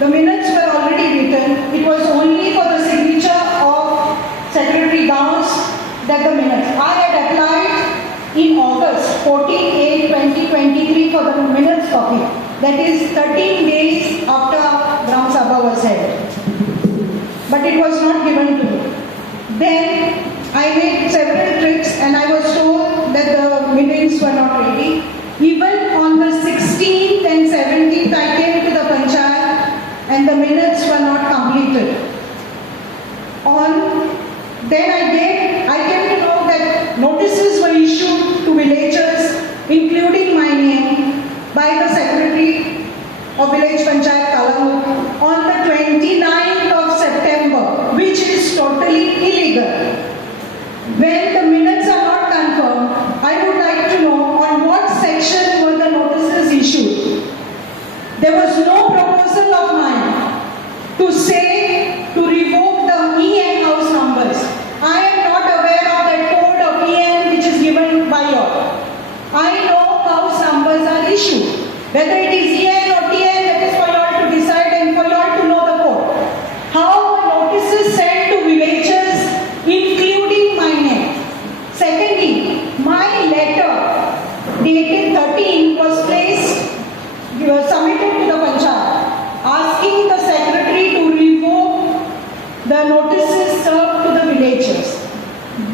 The minutes were already written. It was only for the signature of Secretary Gauss that the minutes. I had applied in August 14/8/2023 for the minutes copy. That is 13 days after Gram Sabha was held. But it was not given to me. Then I made several trips and I was told that the minutes were not ready. Even on the 16th and 17th I came to the Panchayat and the minutes were not completed. Then I came to know that notices were issued to villagers, including my name, by the Secretary of Village Panchayat Kalamur on the 29th of September, which is totally illegal. When the minutes are not confirmed, I would like to know on what section were the notices issued. There was no proposal of mine to say to revoke the EN house numbers. I am not aware of that code of EN which is given by you all. I know house numbers are issued. Whether it is EN or TN, that is for you all to decide and for you all to know the code. How notices sent to villagers, including my name. Secondly, my letter dated 13 was submitted to the Panchayat asking the Secretary to revoke the notices served to the villagers.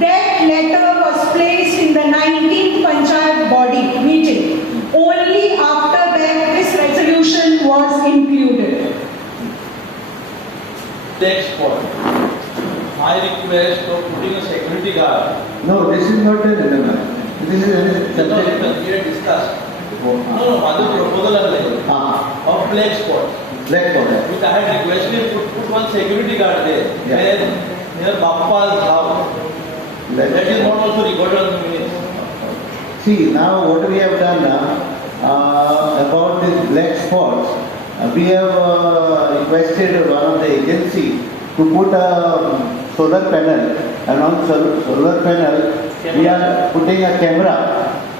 That letter was placed in the 19th Panchayat body meeting. Only after that this resolution was included. Next point. My request for putting a security guard. No, this is not an amendment. This is a We had discussed. No, other proposal are of black spot. black border. Which I had requested to put one security guard there. Yeah. Where near Bappa's house. That is not also recorded on the minutes. See, now what we have done about these black spots, we have requested one of the agency to put a solar panel, and on solar panel we are putting a camera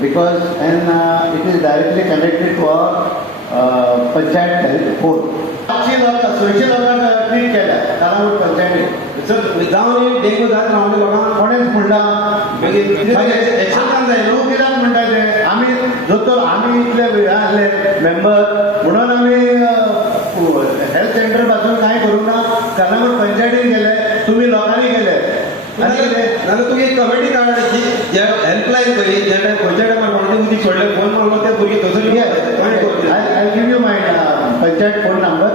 because it is directly connected to our Panchayat phone. Social लोकांना treat केला कालावड पंचायतीन sir जावन dengue जाता रावले लोकांना कोणेच म्हणला action जाय लोक कित्याक म्हणटा ते आमी जोतर आमी इतले वेळाले मेंबर म्हणून आमी हेल्थ सेंटर पासून कांय करूंक ना कालावड पंचायतीन गेले तुमी लोकांनी गेले नाल्यार तुमी एक कमिटी काडाची जे हेल्पलायन करी जे टायम खंयच्या टायमार कोणाचे उदीक सोडले फोन मारलो ते भुरगे थंयसर I'll give you my Panchayat phone number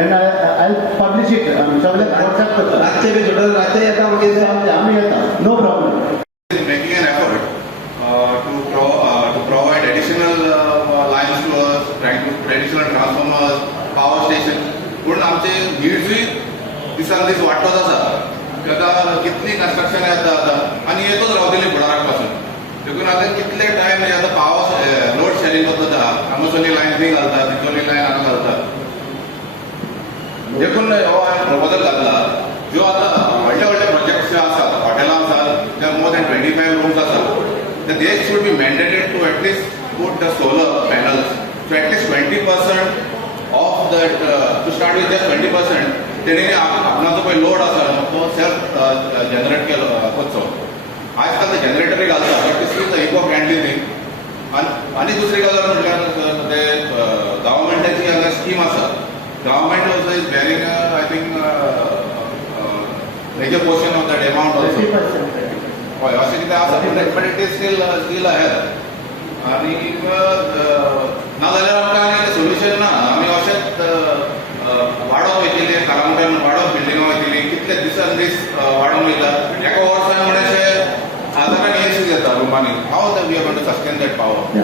and I'll publish it. सगळे WhatsApp करता. रातचे बी सोडत रातचे येता मागीर आम्ही येता. No problem. Making an effort to provide additional lines to us, additional transformers, power stations. पण आमचे नीड्सय दिसान दीस वाडटोच आसा. आता कितली कन्स्ट्रक्शन येता आनी येतोच रावतली फुडाराक पासून. देखून आता कितले टायम आता पावर लोड शेअरिंग पद्दत आहा हांगासरली लायन थंय घालतात तितली लायन हांगा घालतात. देखून हो हांवें प्रपोजल घातला ज्यो आतां व्हडले व्हडले प्रोजेक्ट्स जे आसात हॉटेलां आसात जे मोर दॅन 25 रूम्स आसात they should be mandated to at least put the solar panels so at least 20% of that to start with just 20% तेणी आपणाचो पळय लोड आसा तो सेल्फ जनरेट केलो करचो. आज काल ते जनरेटरी घालता but this is eco friendly thing. आनी दुसरी गजाल म्हटल्यार ते गव्हर्मेंटाची हांगा स्कीम आसा. Government also is bearing I think major portion of that amount also. हय अशें कितें आसा but it is still ahead. आनी नाजाल्यार आमकां आनी सोल्युशन ना. आमी अशेंच वाडोवप वयतली कालांगुटान वाडोवप बिल्डिंगां वयतली कितले दिसान दीस वाडोवंक वयता. एका वर्सान म्हण अशें 1000 येता रुमांनी. How we are going to sustain that power.